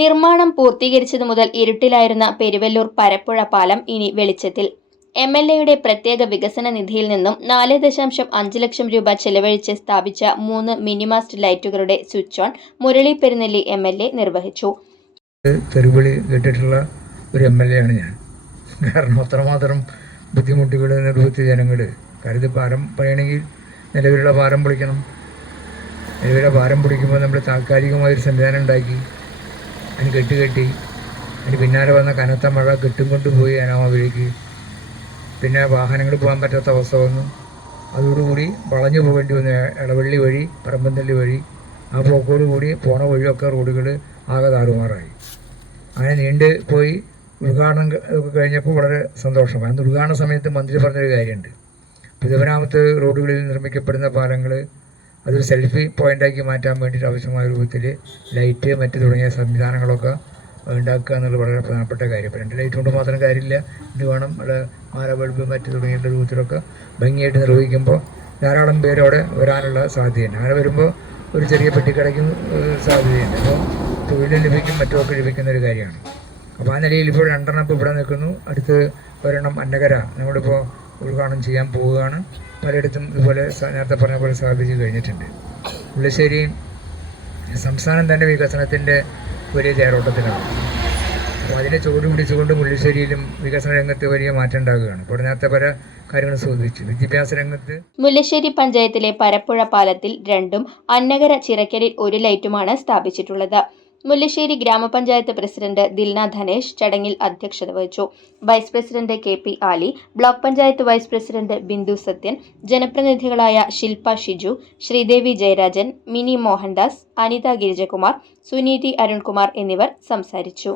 നിർമ്മാണം പൂർത്തീകരിച്ചതു മുതൽ ഇരുട്ടിലായിരുന്ന പെരുവല്ലൂർ പരപ്പുഴ പാലം ഇനി വെളിച്ചത്തിൽ. എം എൽ എയുടെ പ്രത്യേക വികസന നിധിയിൽ നിന്നും നാല് ദശാംശം അഞ്ച് ലക്ഷം രൂപ ചെലവഴിച്ച് സ്ഥാപിച്ച മൂന്ന് mini mast ലൈറ്റുകളുടെ switch on Murali Perunnelly M L A നിർവഹിച്ചു. തെരുവിളി കേട്ടിട്ടുള്ള ഒരു എം എൽ എ ആണ് ഞാൻ. കാരണം അത്രമാത്രം ബുദ്ധിമുട്ടുകൾ നിർവഹിച്ച ജനങ്ങൾ കരുത് പാരം പറയണമെങ്കിൽ നിലവിലുള്ള ഭാരം പൊളിക്കണം. നിലവിലെ ഭാരം പൊളിക്കുമ്പോൾ നമ്മൾ താൽക്കാലികമായൊരു സംവിധാനം ഉണ്ടാക്കി അതിന് കെട്ട് കെട്ടി. അതിന് പിന്നാലെ വന്ന കനത്ത മഴ കെട്ടും കൊണ്ടുപോയി വഴിക്ക് പിന്നെ വാഹനങ്ങൾ പോകാൻ പറ്റാത്ത അവസ്ഥ വന്നു. അതോടുകൂടി വളഞ്ഞു പോകേണ്ടി വന്നു ഇടവള്ളി വഴി പറമ്പന്തല്ലി വഴി. ആ പോക്കോടുകൂടി പോണ വഴിയൊക്കെ റോഡുകൾ ആകെ താറുമാറായി. അങ്ങനെ നീണ്ട് പോയി ഉദ്ഘാടനം ഒക്കെ കഴിഞ്ഞപ്പോൾ വളരെ സന്തോഷമായി അന്ന് ഉദ്ഘാടന സമയത്ത് മന്ത്രി പറഞ്ഞൊരു കാര്യമുണ്ട്. പൊതുമരാമത്ത് റോഡുകളിൽ നിർമ്മിക്കപ്പെടുന്ന പാലങ്ങൾ അതൊരു സെൽഫി പോയിന്റാക്കി മാറ്റാൻ വേണ്ടിയിട്ട് ആവശ്യമായ രൂപത്തിൽ ലൈറ്റ് മറ്റ് തുടങ്ങിയ സംവിധാനങ്ങളൊക്കെ ഉണ്ടാക്കുക എന്നുള്ളത് വളരെ പ്രധാനപ്പെട്ട കാര്യം. രണ്ട് ലൈറ്റ് കൊണ്ട് മാത്രം കാര്യമില്ല. ഇത് വേണം അവിടെ മാല ബൾബ് മറ്റ് തുടങ്ങിയ രൂപത്തിലൊക്കെ ഭംഗിയായിട്ട് നിർവഹിക്കുമ്പോൾ ധാരാളം പേര് അവിടെ വരാനുള്ള സാധ്യതയുണ്ട്. അങ്ങനെ വരുമ്പോൾ ഒരു ചെറിയ പെട്ടിക്കടയ്ക്കും സാധ്യതയുണ്ട്. അപ്പോൾ തൊഴിൽ ലഭിക്കും മറ്റുമൊക്കെ ലഭിക്കുന്ന ഒരു കാര്യമാണ്. അപ്പോൾ ആ നിലയിൽ ഇപ്പോൾ രണ്ടെണ്ണം ഇപ്പോൾ ഇവിടെ നിൽക്കുന്നു. അടുത്ത് ഒരെണ്ണം അന്നകര. നമ്മളിപ്പോൾ ഉദ്ഘാടനം ചെയ്യാൻ പോവുകയാണ്. പലയിടത്തും ഇതുപോലെ നേരത്തെ പറഞ്ഞ പോലെ സ്ഥാപിച്ച് കഴിഞ്ഞിട്ടുണ്ട്. പുള്ളിശ്ശേരി സംസ്ഥാനം തന്നെ വികസനത്തിന്റെ വലിയ ചേരോട്ടത്തിലാണ് അപ്പോൾ അതിനെ ചുവട് പിടിച്ചുകൊണ്ട് മുല്ലശ്ശേരിയിലും വികസന രംഗത്ത് വലിയ മാറ്റം ഉണ്ടാകുകയാണ്. ഇപ്പോൾ നേരത്തെ പല കാര്യങ്ങൾ സൂചിപ്പിച്ചു വിദ്യാഭ്യാസ രംഗത്ത് മുല്ലശ്ശേരി പഞ്ചായത്തിലെ പരപ്പുഴ പാലത്തിൽ രണ്ടും അന്നകര ചിറക്കലിൽ ഒരു ലൈറ്റുമാണ് സ്ഥാപിച്ചിട്ടുള്ളത്. മുല്ലശ്ശേരി ഗ്രാമപഞ്ചായത്ത് പ്രസിഡന്റ് ദിൽന ധനേഷ് ചടങ്ങിൽ അധ്യക്ഷത വഹിച്ചു. Vice president K P Ali block panchayat vice president Bindu Sathyan ജനപ്രതിനിധികളായ Shilpa Shiju Sreedevi Jayarajan Mini Mohandas Anitha Girijakumar Suneethi Arunkumar എന്നിവർ സംസാരിച്ചു.